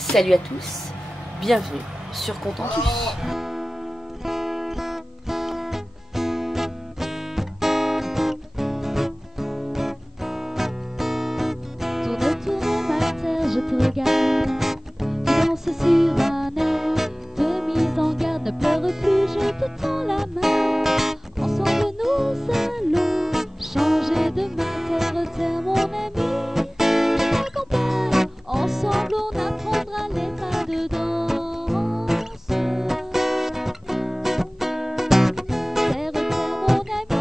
Salut à tous, bienvenue sur Contentus. Tourne, tourne ma terre, je te regarde. Tu danses sur un air de mise en garde. Ne pleure plus, je te tends la main. Ensemble nous allons changer de terre, terre mon ami. Je t'accompagne, ensemble on apprendra les pas de danse. Terre, terre mon ami,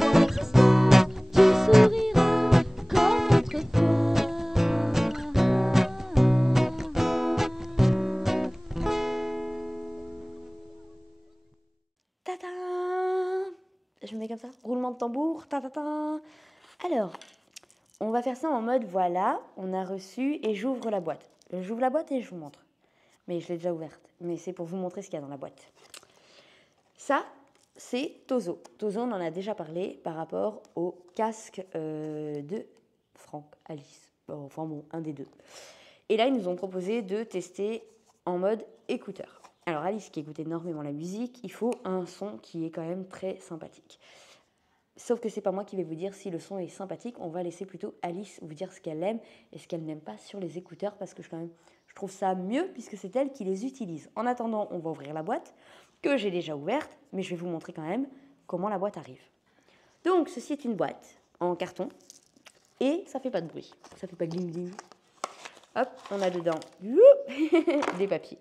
pour l'existence, tu souriras comme autrefois. Tata, je me mets comme ça, roulement de tambour, ta. Alors, on va faire ça en mode voilà, on a reçu et j'ouvre la boîte. J'ouvre la boîte et je vous montre. Mais je l'ai déjà ouverte, mais c'est pour vous montrer ce qu'il y a dans la boîte. Ça, c'est Tozo. Tozo, on en a déjà parlé par rapport au casque de Franck, Alice. Enfin bon, un des deux. Et là, ils nous ont proposé de tester en mode écouteur. Alors Alice, qui écoute énormément la musique, il faut un son qui est quand même très sympathique. Sauf que c'est pas moi qui vais vous dire si le son est sympathique, on va laisser plutôt Alice vous dire ce qu'elle aime et ce qu'elle n'aime pas sur les écouteurs parce que je trouve ça mieux puisque c'est elle qui les utilise. En attendant, on va ouvrir la boîte que j'ai déjà ouverte, mais je vais vous montrer quand même comment la boîte arrive. Donc ceci est une boîte en carton et ça fait pas de bruit, ça fait pas gling gling. Hop, on a dedans des papiers.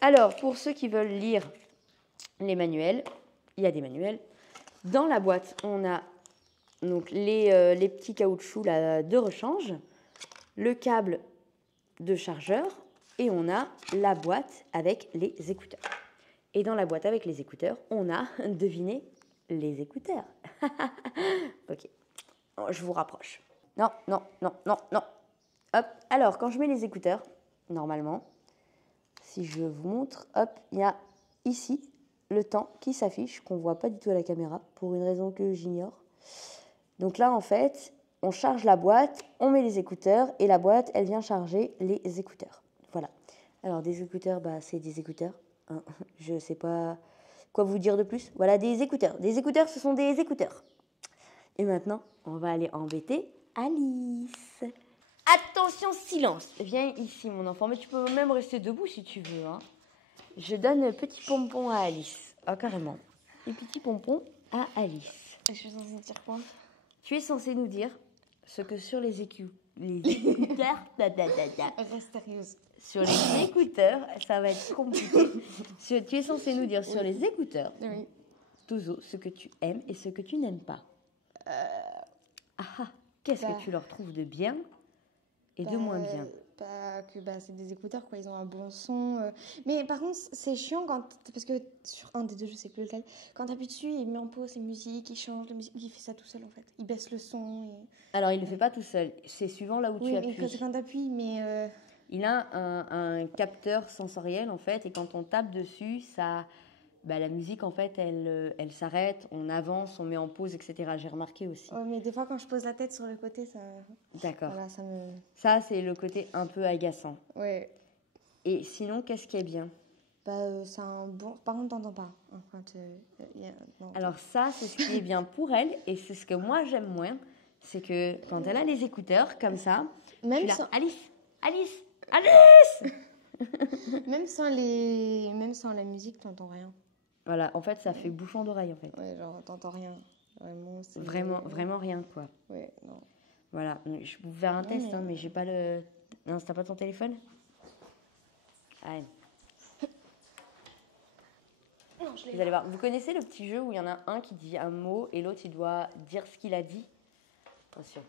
Alors, pour ceux qui veulent lire les manuels, il y a des manuels. Dans la boîte, on a donc les petits caoutchoucs là, de rechange, le câble de chargeur et on a la boîte avec les écouteurs. Et dans la boîte avec les écouteurs, on a, devinez, les écouteurs. Ok, je vous rapproche. Non. Hop, alors quand je mets les écouteurs, normalement, si je vous montre, hop, il y a ici le temps qui s'affiche, qu'on ne voit pas du tout à la caméra, pour une raison que j'ignore. Donc là, en fait, on charge la boîte, on met les écouteurs, et la boîte, elle vient charger les écouteurs. Voilà. Alors, des écouteurs, c'est des écouteurs. Hein. Je ne sais pas quoi vous dire de plus. Voilà, des écouteurs. Des écouteurs, ce sont des écouteurs. Et maintenant, on va aller embêter Alice. Attention, silence. Viens ici, mon enfant. Mais tu peux même rester debout si tu veux. Hein. Je donne un petit pompon à Alice. Ah, carrément. Les petits pompons à Alice. Je suis censée dire quoi? Tu es censé nous dire ce que sur les écouteurs... Reste sérieuse. Sur les écouteurs, ça va être compliqué. Tu es censé nous dire sur les écouteurs, Oui. Tozo, ce que tu aimes et ce que tu n'aimes pas. Qu'est-ce que tu leur trouves de bien et de moins bien? C'est des écouteurs, quoi. Ils ont un bon son. Mais par contre, c'est chiant parce que sur un des deux, je sais plus lequel, quand tu appuies dessus, il met en pause ses musiques, il change la musique. Il fait ça tout seul, en fait. Il baisse le son. Alors, il ne le fait pas tout seul. C'est suivant là où tu appuies. Oui, c'est quand tu appuies, mais... Il a un capteur sensoriel, en fait, et quand on tape dessus, ça... la musique, en fait, elle s'arrête, on avance, on met en pause, etc. J'ai remarqué aussi. Ouais, mais des fois, quand je pose la tête sur le côté, ça... D'accord. Voilà, ça me... Ça, c'est le côté un peu agaçant. Ouais. Et sinon, qu'est-ce qui est bien? C'est un bon... Par contre, t'entends pas. Hein, non, alors ça, c'est ce qui est bien pour elle, et c'est ce que moi, j'aime moins. C'est que quand elle a les écouteurs, comme ça, même sans... Alice Même sans la musique, t'entends rien. Voilà, en fait, ça fait bouchon d'oreille, en fait. Ouais, genre, t'entends rien. Vraiment, c'est... Vraiment rien, quoi. Ouais, non. Voilà, je peux vous faire un test, hein, mais j'ai pas le... Non, t'as pas ton téléphone? Allez. Non, je l'ai Vous allez voir. Vous connaissez le petit jeu où il y en a un qui dit un mot et l'autre, il doit dire ce qu'il a dit? Attention.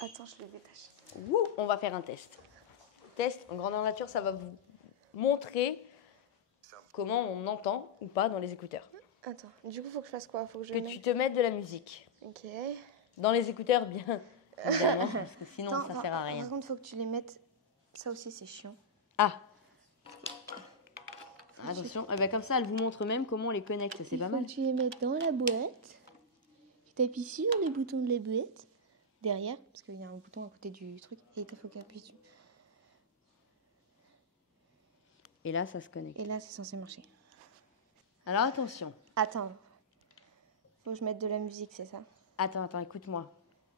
Attends, je le détache. Ouh, on va faire un test. Test en grandeur nature, ça va vous montrer comment on entend ou pas dans les écouteurs. Attends, du coup, faut que je fasse quoi? Faut que je Que tu te mettes de la musique. Ok. Dans les écouteurs, bien évidemment, parce que sinon, Attends, ça sert à rien. Par contre, faut que tu les mettes... Ça aussi, c'est chiant. Ah. Attention, comme ça, elle vous montre même comment on les connecte, c'est pas mal. Il faut que tu les mettes dans la boîte. Tu appuies sur les boutons de la boîte. Derrière, parce qu'il y a un bouton à côté du truc. Et il faut que tu appuies dessus. Et là, ça se connecte. Et là, c'est censé marcher. Alors, attention. Attends. Faut que je mette de la musique, c'est ça? Attends, écoute-moi.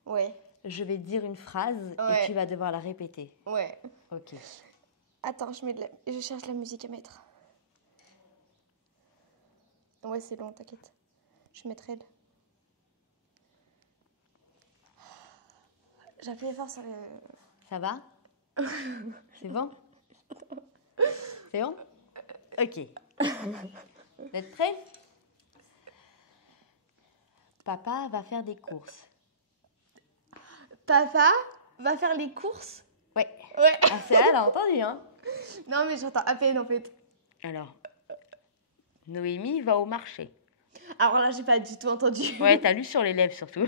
Ouais. Je vais te dire une phrase Ouais. et tu vas devoir la répéter. Ouais. Ok. Attends, je cherche la musique à mettre. Ouais, c'est long, t'inquiète. Je mettrai elle. J'ai appuyé fort sur le... Ça va? C'est bon? C'est bon? Ok. Vous êtes prêts? Papa va faire des courses. Papa va faire les courses? Ouais. Ouais. Ah, c'est elle a entendu, hein? Non, mais j'entends à peine, en fait. Alors, Noémie va au marché. Alors là, j'ai pas du tout entendu. Ouais, t'as lu sur les lèvres surtout.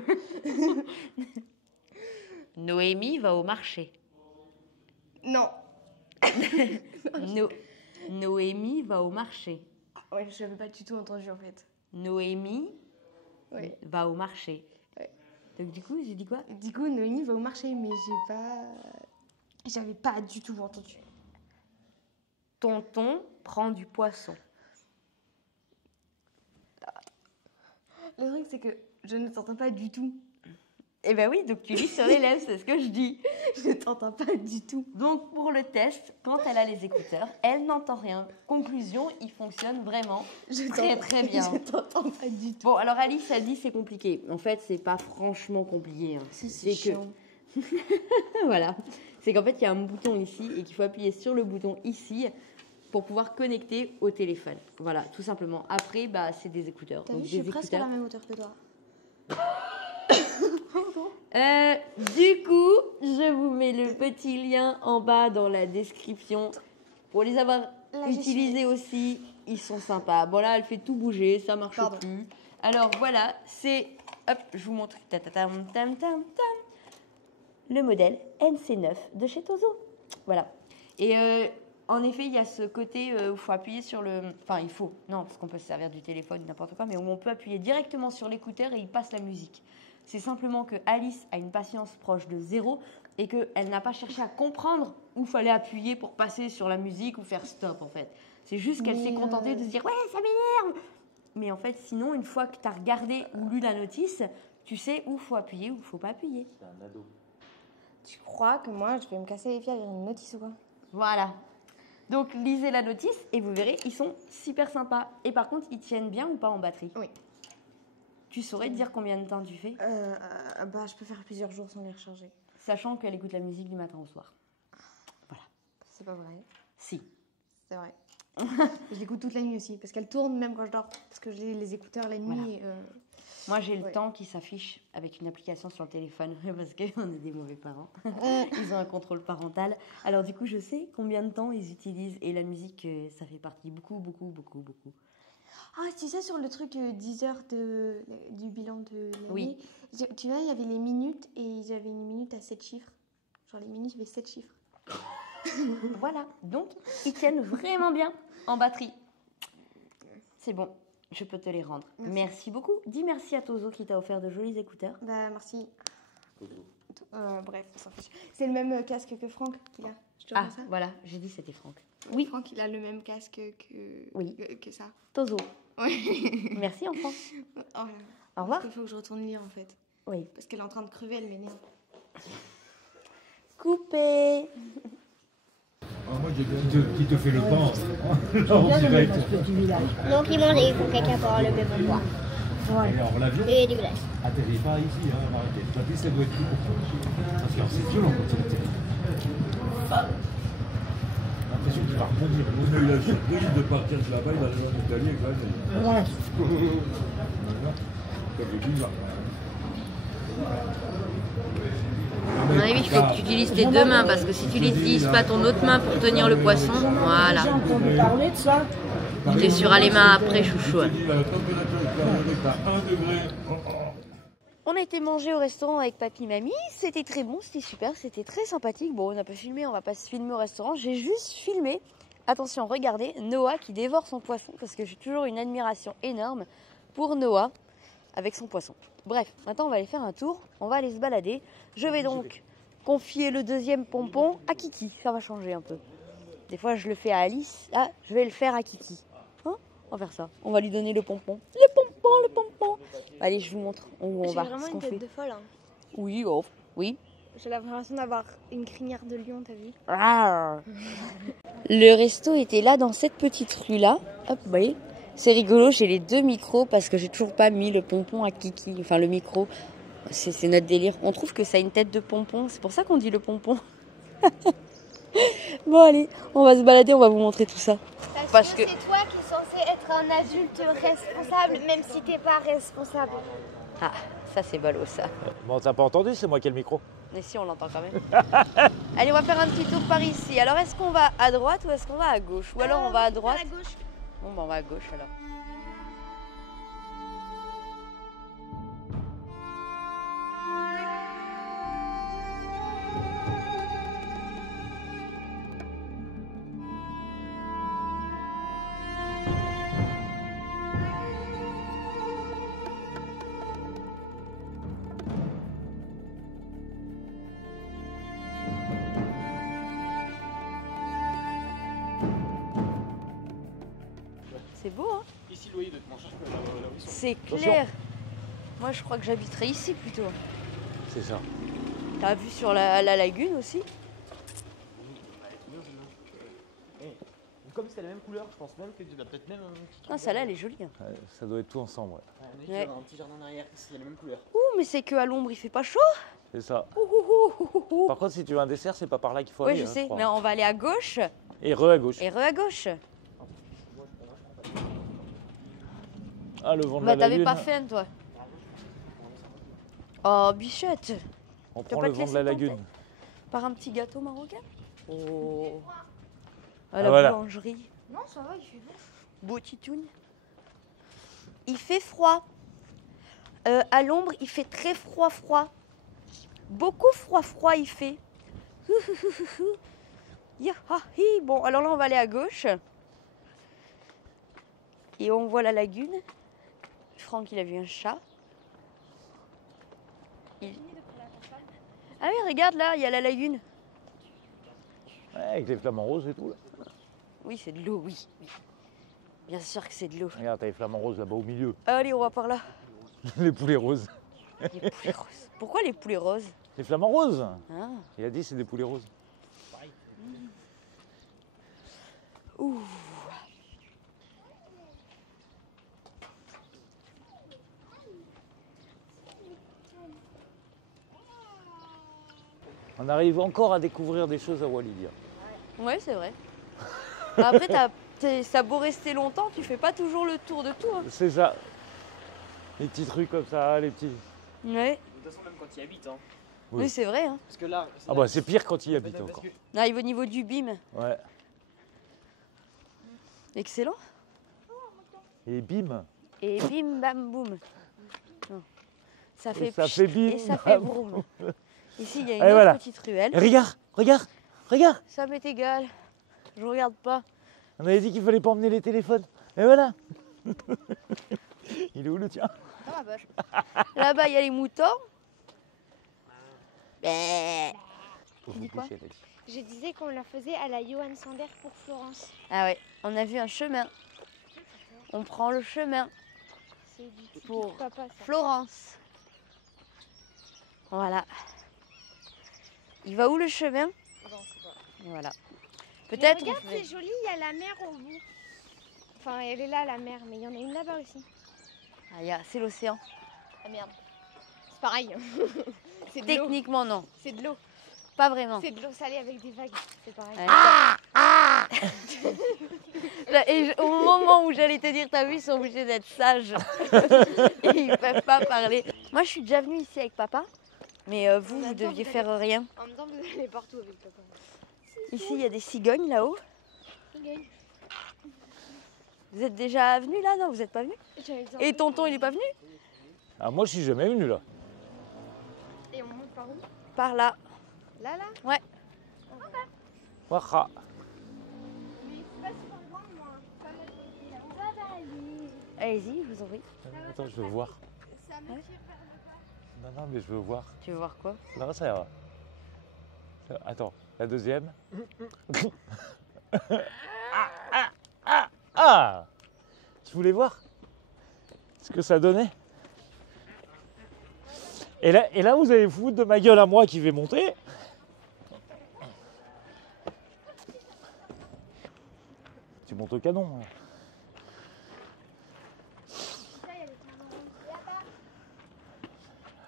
Noémie va au marché. Non. Noémie va au marché. Ouais, j'avais pas du tout entendu, en fait. Noémie Ouais. va au marché. Ouais. Donc du coup, j'ai dit quoi? Du coup, Noémie va au marché, mais j'avais pas du tout entendu. Tonton prend du poisson. Le truc, c'est que je ne t'entends pas du tout. Eh ben oui, donc tu lis sur les lèvres, c'est ce que je dis. Je ne t'entends pas du tout. Donc pour le test, quand elle a les écouteurs, elle n'entend rien. Conclusion, il fonctionne vraiment très très bien. Je t'entends pas du tout. Bon, alors Alice, elle dit c'est compliqué. En fait, c'est pas franchement compliqué. Hein. Si, c'est chiant. Voilà. C'est qu'en fait, il y a un bouton ici et qu'il faut appuyer sur le bouton ici pour pouvoir connecter au téléphone. Voilà, tout simplement. Après, bah, c'est des écouteurs. T'as Donc vu, je des suis presque à écouteurs. la même hauteur que toi. Du coup, je vous mets le petit lien en bas dans la description pour les avoir Là, j'y utilisés aussi. Ils sont sympas. Bon là, elle fait tout bouger, ça marche Pardon. plus. Alors voilà, c'est, hop, je vous montre. Le modèle NC9 de chez Tozo. Voilà. Et en effet, il y a ce côté où il faut appuyer sur le... Enfin, il faut. Non, parce qu'on peut se servir du téléphone, n'importe quoi, mais où on peut appuyer directement sur l'écouteur et il passe la musique. C'est simplement que Alice a une patience proche de 0 et qu'elle n'a pas cherché à comprendre où fallait appuyer pour passer sur la musique ou faire stop, en fait. C'est juste qu'elle s'est contentée de se dire « Ouais, ça m'énerve !» Mais en fait, sinon, une fois que tu as regardé ou lu la notice, tu sais où faut appuyer ou où faut pas appuyer. C'est un ado. Tu crois que moi, je vais me casser les pieds avec une notice ou quoi? Voilà. Donc, lisez la notice et vous verrez, ils sont super sympas. Et par contre, ils tiennent bien ou pas en batterie? Oui. Tu saurais te dire combien de temps tu fais, Bah, je peux faire plusieurs jours sans les recharger. sachant qu'elle écoute la musique du matin au soir. Voilà. C'est pas vrai. Si. C'est vrai. Je l'écoute toute la nuit aussi, parce qu'elle tourne même quand je dors. Parce que j'ai les écouteurs la nuit. Voilà. Moi, j'ai le Ouais. temps qui s'affiche avec une application sur le téléphone parce qu'on est des mauvais parents. Ils ont un contrôle parental. Alors, du coup, je sais combien de temps ils utilisent. Et la musique, ça fait partie beaucoup. Ah, tu sais, sur le truc 10 heures du bilan de l'année, Oui. tu vois, il y avait les minutes et j'avais une minute à 7 chiffres. Genre, les minutes, avaient 7 chiffres. Voilà. Donc, ils tiennent vraiment bien en batterie. C'est bon. Je peux te les rendre. Merci beaucoup. Dis merci à Tozo qui t'a offert de jolis écouteurs. Bah, merci. Toto. Bref, on s'en fiche. C'est le même casque que Franck qu'il a. Je te Ah, rends ça? voilà. J'ai dit c'était Franck. Oui. Franck, il a le même casque Oui. que ça. Tozo. Oui. Merci, enfant. Oh, Au revoir. Il faut que je retourne lire en fait. Oui. Parce qu'elle est en train de crever, elle m'énerve. Coupé. Ah, moi, qui te fait le pain en direct. Donc ils mangent et ils font caca pour avoir le même endroit. Alors, l'avion Et dégueulasse. atterrit pas ici, hein, Marrakech. La piste, elle doit être plus courte. Parce que c'est violent quand il atterrit. J'ai l'impression qu'il va rebondir. On a eu la surprise de partir de là-bas, il arrive en Italie avec l'avion. Ça fait bizarre. À mon avis, il faut que tu utilises tes deux mains parce que si tu n'utilises pas ton autre main pour tenir le poisson, voilà. Tu essuieras les mains après, chouchou. La température est à 1 degré. On a été manger au restaurant avec papy, mamie. C'était très bon, c'était super, c'était très sympathique. Bon, on n'a pas filmé, on va pas se filmer au restaurant. J'ai juste filmé, attention, regardez, Noah qui dévore son poisson parce que j'ai toujours une admiration énorme pour Noah avec son poisson. Bref, maintenant on va aller faire un tour, on va aller se balader. Je vais donc confier le deuxième pompon à Kiki, ça va changer un peu. Des fois, je le fais à Alice. Ah, je vais le faire à Kiki. Hein, on va faire ça. On va lui donner le pompon. Le pompon. Allez, je vous montre où on J'ai va. vraiment ce une qu'on tête fait. de folle. Hein. Oui, oh, oui. J'ai l'impression d'avoir une crinière de lion, t'as vu? Ah. Le resto était là dans cette petite rue-là. Hop, vous voyez. C'est rigolo, j'ai les 2 micros parce que j'ai toujours pas mis le pompon à Kiki. Enfin, le micro, c'est notre délire. On trouve que ça a une tête de pompon, c'est pour ça qu'on dit le pompon. Bon, allez, on va se balader, on va vous montrer tout ça. Parce que c'est toi qui es censé être un adulte responsable, même si t'es pas responsable. Ah, ça c'est ballot ça. Bon, t'as pas entendu, c'est moi qui ai le micro. Mais si, on l'entend quand même. Allez, on va faire un petit tour par ici. Alors, est-ce qu'on va à droite ou est-ce qu'on va à gauche? Ou alors on va à droite? À gauche. Bon, bah, on va à gauche alors. C'est beau, hein? Ici, le loyer doit être moins cher que là où ils sont. C'est clair. Moi, je crois que j'habiterais ici plutôt. C'est ça. T'as vu sur la lagune aussi? Comme c'était la même couleur, je pense même que tu as peut-être même un petit truc. Ah, celle-là, elle est jolie. Hein. Ouais, ça doit être tout ensemble, ouais. Ouais. Un petit jardin en arrière, c'est la même couleur. Ouh, mais c'est que à l'ombre, il fait pas chaud. C'est ça. Ouh, ouh, ouh, ouh, ouh. Par contre, si tu veux un dessert, c'est pas par là qu'il faut Oui, aller. je hein, sais, crois. mais on va aller à gauche Et re à gauche. et re à gauche. Ah, le vent de Bah, la t'avais lagune. pas faim, toi. Oh, bichette. On Tu prend vas le pas te vent de la laisser tenter lagune. Par un petit gâteau marocain? Oh. À Ah, la voilà. boulangerie. Non, ça va, il fait beau. Beau titoune. Il fait froid. À l'ombre, il fait très froid. Beaucoup froid, il fait. Yahahi. Bon, alors là, on va aller à gauche. Et on voit la lagune. Franck, il a vu un chat. Ah oui, regarde là, il y a la lagune. Ouais, avec les flamants roses et tout. Là. Oui, c'est de l'eau, oui. Bien sûr que c'est de l'eau. Regarde, t'as les flamants roses là-bas au milieu. Allez, on va par là. Les poulets roses. Les poulets roses. Pourquoi les poulets roses? Les flamants roses. Ah. Il a dit c'est des poulets roses. Ouh. On arrive encore à découvrir des choses à Walidia. Ouais, c'est vrai. Après, ça a beau rester longtemps, tu fais pas toujours le tour de tout. Hein. C'est ça. Les petits trucs comme ça, les petits. Ouais. De toute façon, même quand il habite, hein. Oui, c'est vrai. Hein. Parce que là. Ah bah c'est pire quand il y habite Parce encore. que Là, il va au niveau du BIM. Ouais. Excellent. Et bim. Et bim, bam, boum. Non. Ça Et fait ça pchit fait bim, et ça fait bam. broum. Ici, il y a une Allez, autre voilà. petite ruelle. Et regarde. Ça m'est égal. Je regarde pas. On avait dit qu'il fallait pas emmener les téléphones. Et voilà. Il est où le tien? Dans ma poche. Là-bas, il y a les moutons. Bé. Faut dis vous quoi coucher, elle a dit. Je disais qu'on la faisait à la Johan Sander pour Florence. Ah ouais, on a vu un chemin. On prend le chemin C'est du typique pour papa, ça. Florence. Voilà. Il va où le chemin? Voilà. Mais Peut-être. on regarde, ferait- c'est joli, il y a la mer au bout. Enfin, elle est là, la mer, mais il y en a une là-bas aussi. Ah, c'est l'océan. Ah merde. C'est pareil. C'est de l'eau. Techniquement, non. C'est de l'eau. Pas vraiment. C'est de l'eau salée avec des vagues. C'est pareil. Là, au moment où j'allais te dire, t'as vu, ils sont obligés d'être sages. Et ils peuvent pas parler. Moi, je suis déjà venue ici avec papa. Mais vous deviez faire rien. En même temps, vous allez partout avec papa. Ici, il y a des cigognes là-haut. Cigogne. Vous êtes déjà venus là? Non, vous n'êtes pas venus? J'avais besoin Et de- tonton, il est pas venu? Ah moi je suis jamais venu là. Et on monte par où? Par là. Là, là? Waha. Mais c'est pas super loin, moi. Ça va aller. Allez-y, je vous en prie. Attends, je veux voir. Ça me tire vers le bas. Non, mais je veux voir. Tu veux voir quoi? Non, ça ira. Attends, la deuxième. Ah! Tu voulais voir ce que ça donnait? Et là, vous allez foutre de ma gueule à moi qui vais monter. Tu montes au canon. Là.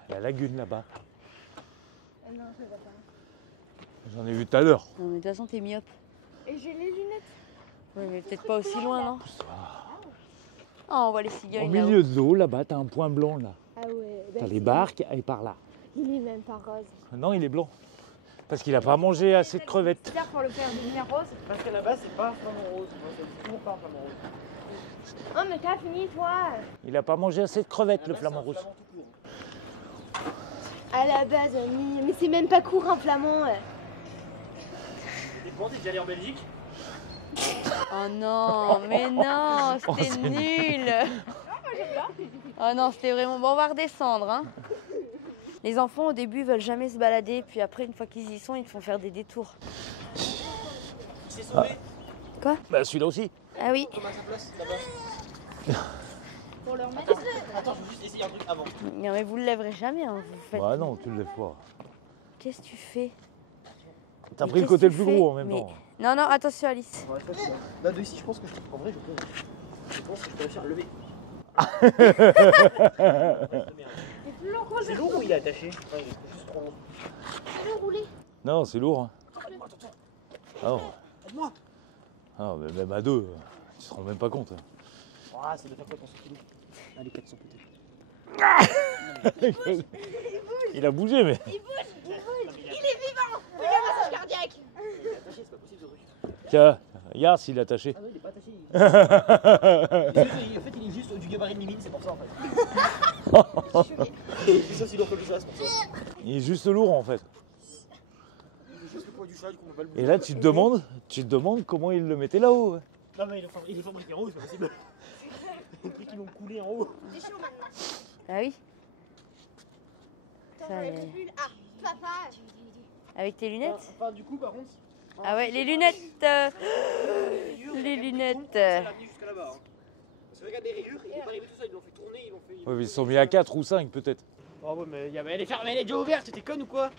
La lagune là-bas. J'en ai vu tout à l'heure. Non, mais de toute façon, t'es myope. Et j'ai les lunettes. Oui, mais peut-être pas aussi loin, non? Oh, on voit les Au cigognes milieu de l'eau, là-bas, t'as un point blanc là. Ah ouais. T'as les barques et par là. Il est même pas rose. Non, il est blanc. Parce qu'il a pas mangé assez de crevettes. C'est pour le faire devenir rose. Parce qu'à la base, c'est pas un flamant rose. C'est toujours pas un flamant rose. Oh, mais t'as fini, toi. Il a pas mangé assez de crevettes, le flamant rose. À la base, mais c'est même pas court un flamand. Et quand t'es déjà allé en Belgique? Oh non, mais non, Oh, c'était c'est nul. Oh non, c'était vraiment... Bon, on va redescendre, hein. Les enfants, au début, veulent jamais se balader, puis après, une fois qu'ils y sont, ils te font faire des détours. Il s'est sauvé. Quoi? Bah celui-là aussi. Ah oui. Thomas à sa place, là-bas. Pour leur mettre. Attends, je veux juste essayer un truc avant. Non, mais vous le lèverez jamais, hein. Vous faites... Bah non, tu le lèves pas. Qu'est-ce que tu fais? T'as Mais pris le qu'est-ce côté que le tu plus fais? gros en même Mais- temps. Non, non, attention, Alice. Ouais, là, de ici, je pense que en vrai, je peux réussir à lever. C'est lourd ou il est attaché? Ouais, il est juste trop long. Non, c'est lourd. Hein. Attends. Ah, non. Aide-moi. Ah, mais même à deux, tu te rends même pas compte. Hein. Ah, ça doit faire quoi 100 kilos? Allez, 400 peut-être. Il a bougé, mais. Il est vivant. Regarde le massage cardiaque. Il est attaché, c'est pas possible de réussir. Tiens, regarde s'il est attaché. Ah non, il est pas attaché. En fait, il est juste du gabarit de Mimine, c'est pour ça en fait. Il est aussi lourd que le chat, c'est pour ça. Il est juste lourd en fait. Il est juste le poids du chat, du coup on peut pas le bouger. Et là, tu te demandes comment il le mettait là-haut. Non, mais il est fabriqué en haut, c'est pas possible. Les prix qui l'ont coulé en haut. C'est chaud maintenant. Ah oui. Attends, Ça, j'avais euh, plus. Ah, papa. Avec tes lunettes? Enfin, du coup, par contre. Ah ouais, les lunettes. Les lunettes. Ça l'a amené jusqu'à là-bas. Hein. Parce que regarde les rayures, il est pas arrivé tout ça, ils l'ont fait tourner, ils l'ont fait. Ouais, mais ils sont mis à 4 ou 5 peut-être. Oh ouais, mais elle est fermée, elle est déjà ouverte, t'es conne ou quoi?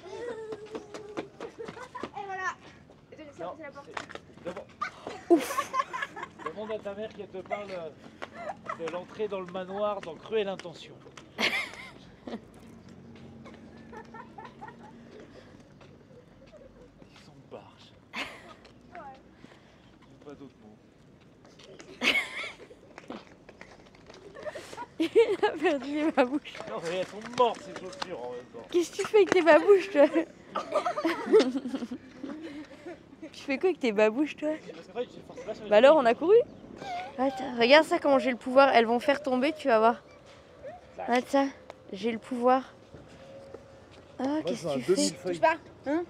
Et voilà. C'est la porte. Demande à ta mère qu'elle te parle de l'entrée dans le manoir dans Cruelle Intention. Ils sont de barge. Pas d'autres mots. Il a perdu les babouches. Non mais elles sont mortes ces chaussures en même temps. Qu'est-ce que tu fais avec tes babouches, toi? Tu fais quoi avec tes babouches, toi? Parce qu'en fait, j'ai forcé pas sur les. Bah alors, on a couru? Attends, regarde ça, comment j'ai le pouvoir. Elles vont faire tomber, tu vas voir. Regarde ça, j'ai le pouvoir. Ah, qu'est-ce que tu fais? Touche pas. Hein?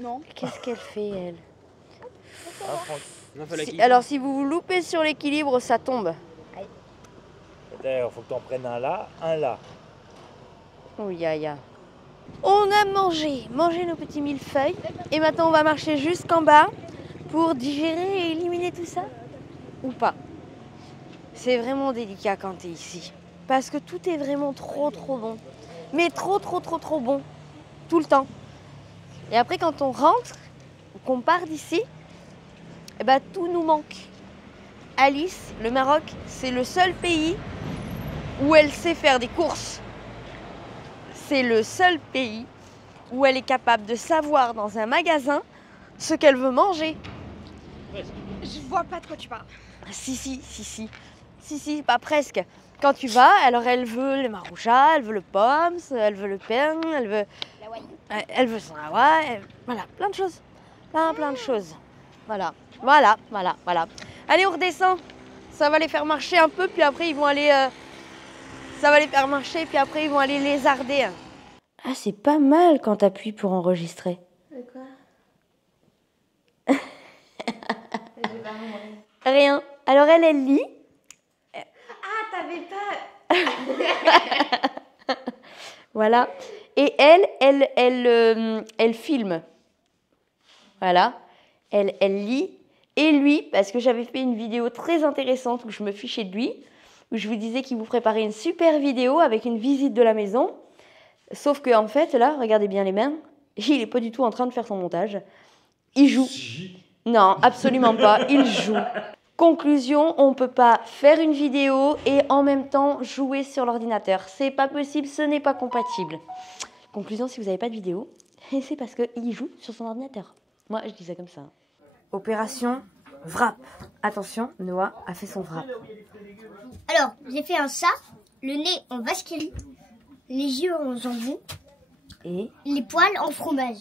Non. Qu'est-ce qu'elle fait, elle? Non, fallait qu'il- Alors, si vous vous loupez sur l'équilibre, ça tombe. D'ailleurs, faut que t'en prennes un là, un là. Oh, ya. On a mangé nos petits millefeuilles. Et maintenant, on va marcher jusqu'en bas pour digérer et éliminer tout ça. Ou pas. C'est vraiment délicat quand t'es ici. Parce que tout est vraiment trop bon. Mais trop bon. Tout le temps. Et après, quand on rentre, qu'on part d'ici, eh ben, tout nous manque. Alice, le Maroc, c'est le seul pays où elle sait faire des courses. C'est le seul pays où elle est capable de savoir dans un magasin ce qu'elle veut manger. Je vois pas de quoi tu parles. Si, pas presque. Quand tu vas, alors elle veut le maroucha, elle veut le pomme, elle veut le pain, elle veut son awa, voilà, plein de choses. Plein de choses. Voilà. Allez, on redescend. Ça va les faire marcher un peu, puis après ils vont aller... Ça va les faire marcher, puis après ils vont aller lézarder. Ah, c'est pas mal quand t'appuies pour enregistrer. De quoi? Rien. Alors elle lit. Ah, t'avais pas. Voilà. Et elle filme. Voilà. Elle lit Et lui, parce que j'avais fait une vidéo très intéressante où je me fichais de lui, où je vous disais qu'il vous préparait une super vidéo avec une visite de la maison. Sauf que en fait, là, regardez bien les mains, il n'est pas du tout en train de faire son montage. Il joue. Non, absolument pas, il joue. Conclusion, on ne peut pas faire une vidéo et en même temps jouer sur l'ordinateur. C'est pas possible, ce n'est pas compatible. Conclusion, si vous n'avez pas de vidéo, c'est parce qu'il joue sur son ordinateur. Moi, je dis ça comme ça. Opération wrap. Attention, Noah a fait son wrap. Alors, j'ai fait un ça, le nez en vache qui rit, les yeux en jambon Et les poils en fromage.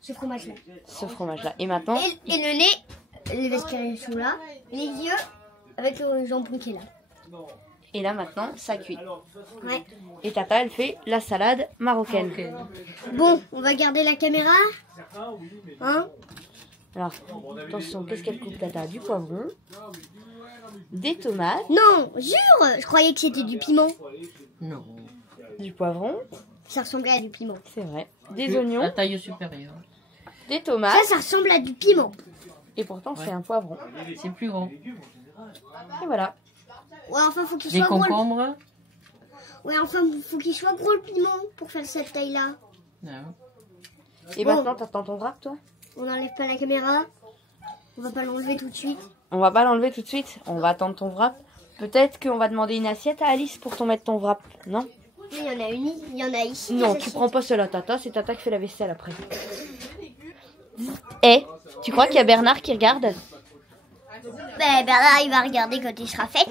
Ce fromage-là. ce fromage-là. Et maintenant, Et le nez, les vaches qui rit sont là, les yeux avec le jambon qui est là. et là maintenant, ça cuit. Ouais. Et Tata, elle fait la salade marocaine. Bon, on va garder la caméra. Hein? Alors, attention, qu'est-ce qu'elle coupe, Tata? Du poivron, des tomates, Non, jure, je croyais que c'était du piment. Non. du poivron, Ça ressemblait à du piment. c'est vrai, des oignons, La taille supérieure. des tomates, Ça ressemble à du piment. et pourtant c'est un poivron. C'est plus grand. Et voilà. Ouais, enfin, faut qu'il Des soit gros. concombres. Ouais, enfin, faut qu'il soit gros le piment pour faire cette taille-là. Non. Et Bon. maintenant, t'attends ton wrap, toi? On n'enlève pas la caméra. On va pas l'enlever tout de suite. On va pas l'enlever tout de suite, on va attendre ton wrap. Peut-être qu'on va demander une assiette à Alice pour t'en mettre ton wrap, non? Il y en a une, il y en a ici. Non, des tu assiettes. prends pas celle à Tata, c'est Tata qui fait la vaisselle après. Eh, tu crois qu'il y a Bernard qui regarde? Ben, Bernard, il va regarder quand il sera fait.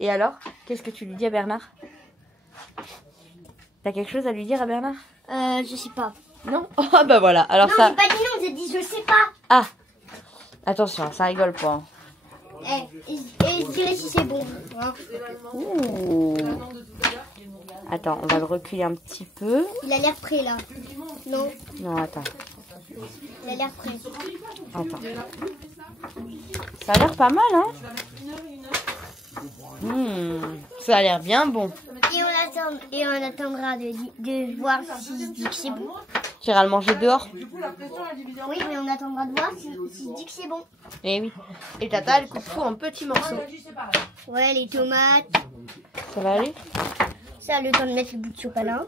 Et alors, qu'est-ce que tu lui dis à Bernard? T'as quelque chose à lui dire à Bernard? Je sais pas. Non? Oh bah voilà, alors Non, ça... j'ai pas dit non, j'ai dit je sais pas. Ah! Attention, ça rigole pas. Et je dirai si c'est bon. Hein. Ouh. Attends, on va le reculer un petit peu. Il a l'air prêt là. Non, Non, attends. il a l'air prêt. Attends. Ça a l'air pas mal, hein? Ça a l'air bien bon. Et on attendra de voir s'il dit que c'est bon. Tu iras le manger dehors? Oui, mais on attendra de voir s'il dit que c'est bon. Eh oui. Et Tata, elle coupe tout en petits morceaux. Ouais, les tomates. Ça va aller? Ça a le temps de mettre le bout de chocolat.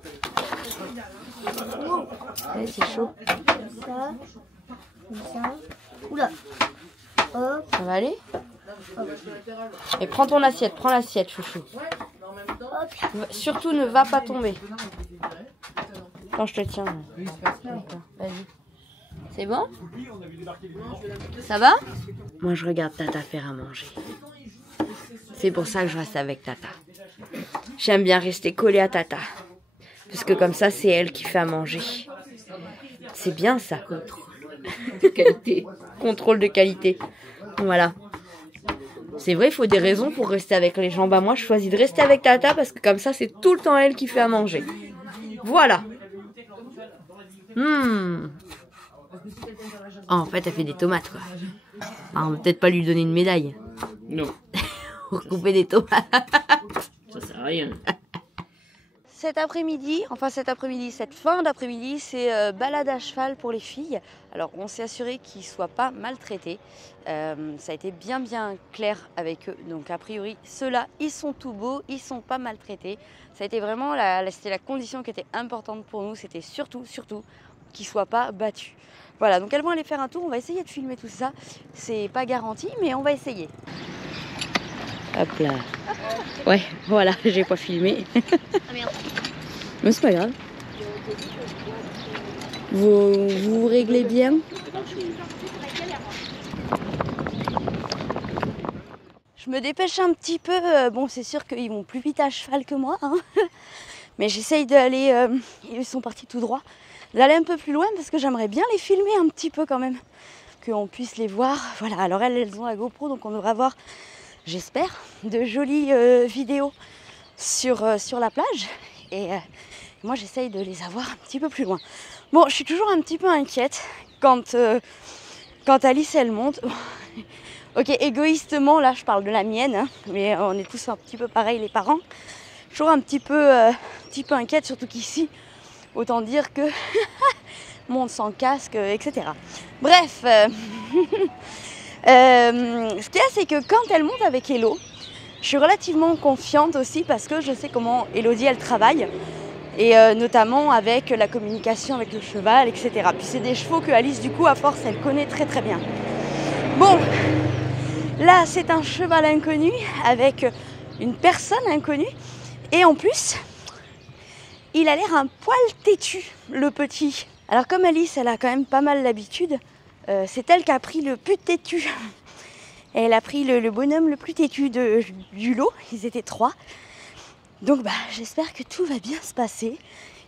Ouais, c'est chaud. Ça. Comme ça. Oula. Hop. Ça va aller? Et prends ton assiette, prends l'assiette, chouchou. Surtout ne va pas tomber. Quand je te tiens. Vas-y. C'est bon? Ça va? Moi je regarde Tata faire à manger. C'est pour ça que je reste avec Tata. J'aime bien rester collée à Tata. Parce que comme ça c'est elle qui fait à manger. C'est bien ça. De qualité. Contrôle de qualité. Voilà. C'est vrai, il faut des raisons pour rester avec les gens. Bah moi, je choisis de rester avec Tata parce que comme ça, c'est tout le temps elle qui fait à manger. Voilà. Ah, en fait, elle fait des tomates, quoi. Ah, on va peut-être pas lui donner une médaille. Non. Pour couper des tomates. Ça sert à rien. Cet après-midi, cette fin d'après-midi, c'est balade à cheval pour les filles. Alors, on s'est assuré qu'ils ne soient pas maltraités. Ça a été bien clair avec eux. Donc, a priori, ceux-là, ils sont tout beaux, ils ne sont pas maltraités. Ça a été vraiment c'était la condition qui était importante pour nous. C'était surtout qu'ils ne soient pas battus. Voilà, donc elles vont aller faire un tour. On va essayer de filmer tout ça. C'est pas garanti, mais on va essayer. Hop là. Ouais, voilà, j'ai pas filmé. Ah merde. Mais c'est pas grave. Vous réglez bien. Je me dépêche un petit peu. Bon, c'est sûr qu'ils vont plus vite à cheval que moi. Hein. Mais j'essaye d'aller... ils sont partis tout droit. D'aller un peu plus loin parce que j'aimerais bien les filmer un petit peu quand même. Qu'on puisse les voir. Voilà, alors elles ont la GoPro, donc on devrait avoir... J'espère, de jolies vidéos sur la plage. Et moi, j'essaye de les avoir un petit peu plus loin. Bon, je suis toujours un petit peu inquiète quand Alice, elle monte. Ok, égoïstement, là, je parle de la mienne. Hein, mais on est tous un petit peu pareil, les parents. Toujours un petit peu inquiète, surtout qu'ici, autant dire que monte sans casque, etc. Bref... Ce qu'il y a, c'est que quand elle monte avec Hello, je suis relativement confiante aussi parce que je sais comment Elodie elle travaille. Et notamment avec la communication avec le cheval, etc. Puis c'est des chevaux que Alice, du coup, à force, elle connaît très très bien. Bon, là, c'est un cheval inconnu avec une personne inconnue. Et en plus, il a l'air un poil têtu, le petit. Alors comme Alice, elle a quand même pas mal l'habitude, c'est elle qui a pris le plus têtu. Elle a pris le bonhomme le plus têtu du lot, ils étaient 3. Donc j'espère que tout va bien se passer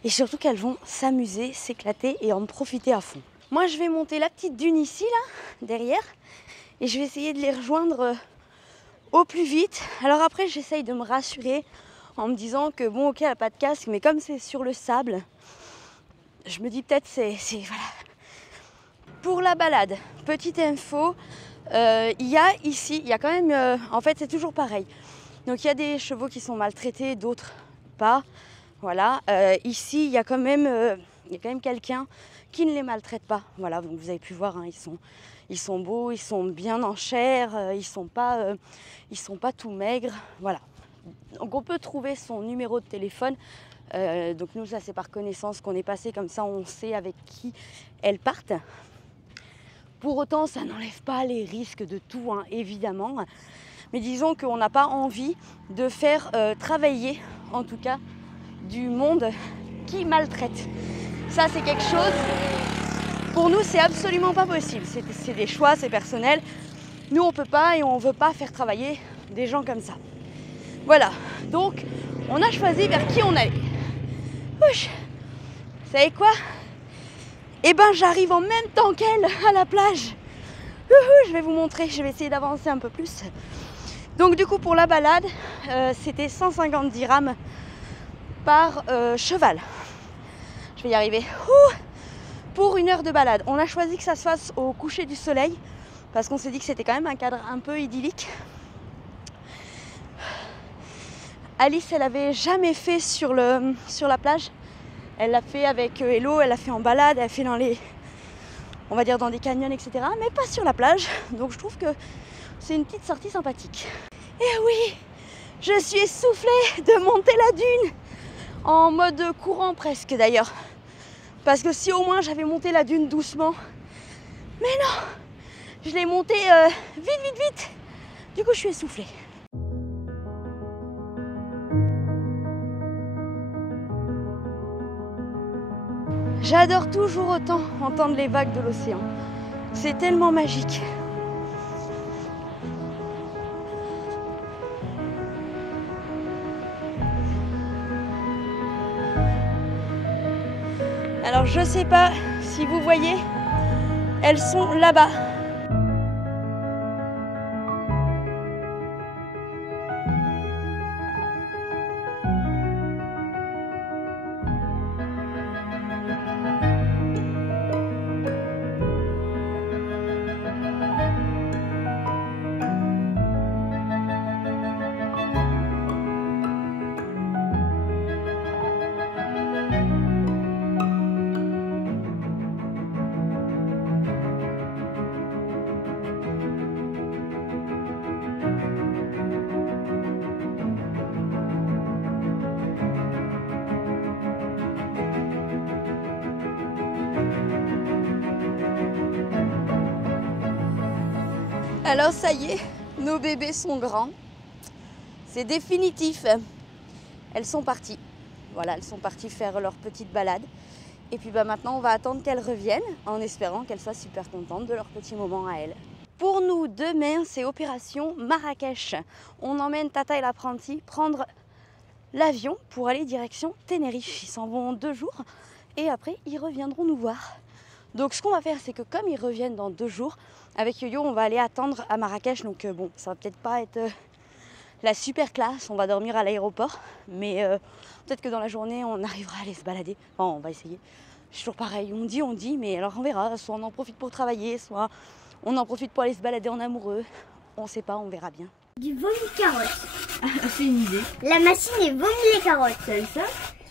et surtout qu'elles vont s'amuser, s'éclater et en profiter à fond. Moi je vais monter la petite dune ici, là, derrière, et je vais essayer de les rejoindre au plus vite. Alors après j'essaye de me rassurer en me disant que bon ok elle n'a pas de casque, mais comme c'est sur le sable, je me dis peut-être c'est voilà. Pour la balade, petite info, il y a ici, il y a quand même, en fait c'est toujours pareil. Donc il y a des chevaux qui sont maltraités, d'autres pas. Voilà. Ici, il y a quand même quelqu'un qui ne les maltraite pas. Voilà, donc vous avez pu voir, hein, ils sont beaux, ils sont bien en chair, ils sont pas tout maigres. Voilà. Donc on peut trouver son numéro de téléphone. Donc nous, ça c'est par connaissance qu'on est passé, comme ça on sait avec qui elles partent. Pour autant, ça n'enlève pas les risques de tout, hein, évidemment. Mais disons qu'on n'a pas envie de faire travailler, en tout cas, du monde qui maltraite. Ça, c'est quelque chose, pour nous, c'est absolument pas possible. C'est des choix, c'est personnel. Nous, on peut pas et on veut pas faire travailler des gens comme ça. Voilà, donc, on a choisi vers qui on allait. Ouch. Vous savez quoi? Eh ben, j'arrive en même temps qu'elle à la plage. Je vais vous montrer, je vais essayer d'avancer un peu plus. Donc du coup pour la balade, c'était 150 dirhams par cheval. Je vais y arriver. Pour 1 heure de balade. On a choisi que ça se fasse au coucher du soleil parce qu'on s'est dit que c'était quand même un cadre un peu idyllique. Alice, elle avait jamais fait sur la plage. Elle l'a fait avec Hello, elle l'a fait en balade, elle l'a fait dans on va dire dans des canyons, etc. Mais pas sur la plage. Donc je trouve que c'est une petite sortie sympathique. Et oui, je suis essoufflée de monter la dune. En mode courant presque d'ailleurs. Parce que si au moins j'avais monté la dune doucement. Mais non, je l'ai montée vite. Du coup je suis essoufflée. J'adore toujours autant entendre les vagues de l'océan. C'est tellement magique. Alors je sais pas si vous voyez, elles sont là-bas. Alors ça y est, nos bébés sont grands. C'est définitif. Elles sont parties. Voilà, elles sont parties faire leur petite balade. Et puis maintenant, on va attendre qu'elles reviennent en espérant qu'elles soient super contentes de leur petit moment à elles. Pour nous, demain, c'est opération Marrakech. On emmène Tata et l'apprenti prendre l'avion pour aller direction Tenerife. Ils s'en vont 2 jours et après, ils reviendront nous voir. Donc ce qu'on va faire, c'est que comme ils reviennent dans 2 jours, avec Yo-Yo, on va aller attendre à Marrakech. Donc bon, ça va peut-être pas être la super classe, on va dormir à l'aéroport. Mais peut-être que dans la journée, on arrivera à aller se balader. Enfin, on va essayer. C'est toujours pareil, on dit, mais alors on verra. Soit on en profite pour travailler, soit on en profite pour aller se balader en amoureux. On sait pas, on verra bien. Du vomi carotte. C'est une idée. La machine est vomi les carottes. T'as vu ça?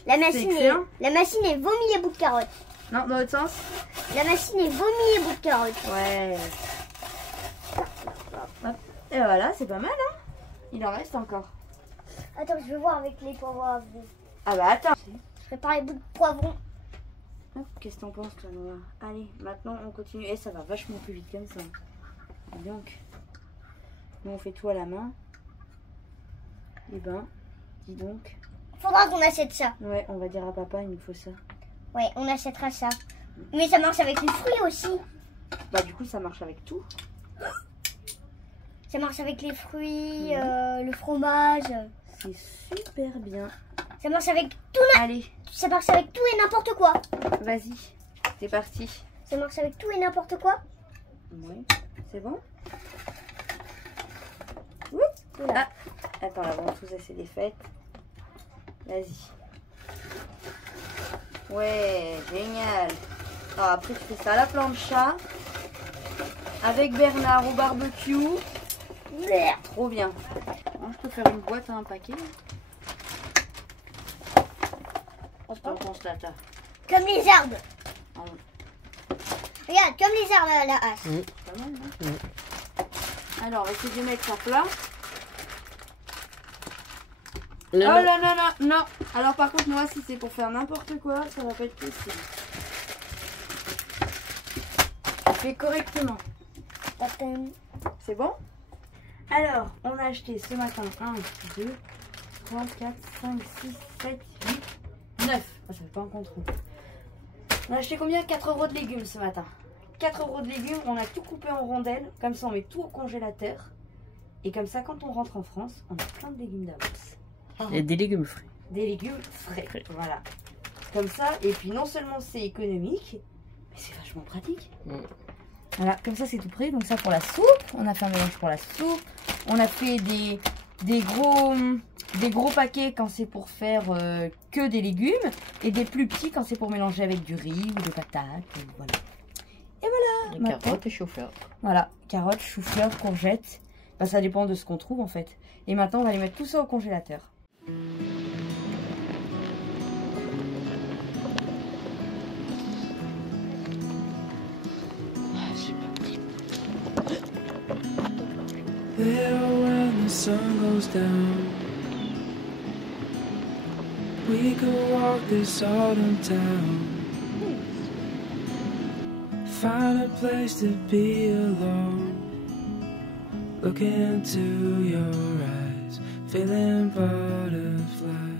La machine est vomi les bouts de carottes. Non, dans l'autre sens. La machine est vomi les bouts de carottes. Ouais. Et voilà, c'est pas mal, hein. Il en reste encore. Attends, je vais voir avec les poivrons. Ah bah attends. Je prépare les bouts de poivrons. Qu'est-ce que t'en penses, toi, Noah? Allez, maintenant on continue. Et ça va vachement plus vite comme ça. Donc, nous on fait tout à la main. Et ben, dis donc. Faudra qu'on achète ça. Ouais, on va dire à papa, il nous faut ça. Ouais, on achètera ça. Mais ça marche avec les fruits aussi. Bah du coup, ça marche avec tout. Ça marche avec les fruits, le fromage. C'est super bien. Ça marche avec tout. Allez, Ça marche avec tout et n'importe quoi. vas-y, c'est parti. Ça marche avec tout et n'importe quoi. Oui, c'est bon? Oula. Ah, attends, la ventouse, elle s'est défaite. Vas-y. Ouais, génial. Alors après, tu fais ça à la plancha. Avec Bernard au barbecue. Trop bien. Moi, je peux faire une boîte à un paquet. T'en penses, Tata? Comme les arbres. Ah oui. Regarde, comme les arbres à la hache. Pas mal, non? Alors, on va essayer de mettre ça plat. Oh là là là, non. Alors par contre, moi, si c'est pour faire n'importe quoi, ça va pas être possible. Fais correctement. C'est bon? Alors, on a acheté ce matin 1, 2, 3, 4, 5, 6, 7, 8, 9. Ah, ça fait pas un compte rond. On a acheté combien? 4 € de légumes ce matin. 4 € de légumes, on a tout coupé en rondelles. Comme ça, on met tout au congélateur. Et comme ça, quand on rentre en France, on a plein de légumes d'avance. Et des légumes frais. Des légumes frais. Voilà. Comme ça, et puis non seulement c'est économique, mais c'est vachement pratique. Voilà, comme ça c'est tout prêt. Donc ça pour la soupe, on a fait un mélange pour la soupe. On a fait des gros paquets quand c'est pour faire que des légumes. Et des plus petits quand c'est pour mélanger avec du riz ou des patates. Voilà. Et voilà. Des carottes et chou-fleur. Voilà, carottes, chou-fleur, courgettes. Bah, ça dépend de ce qu'on trouve en fait. Et maintenant on va les mettre tout ça au congélateur. There when the sun goes down, we could walk this autumn town, find a place to be alone, look into your eyes, feeling butterflies.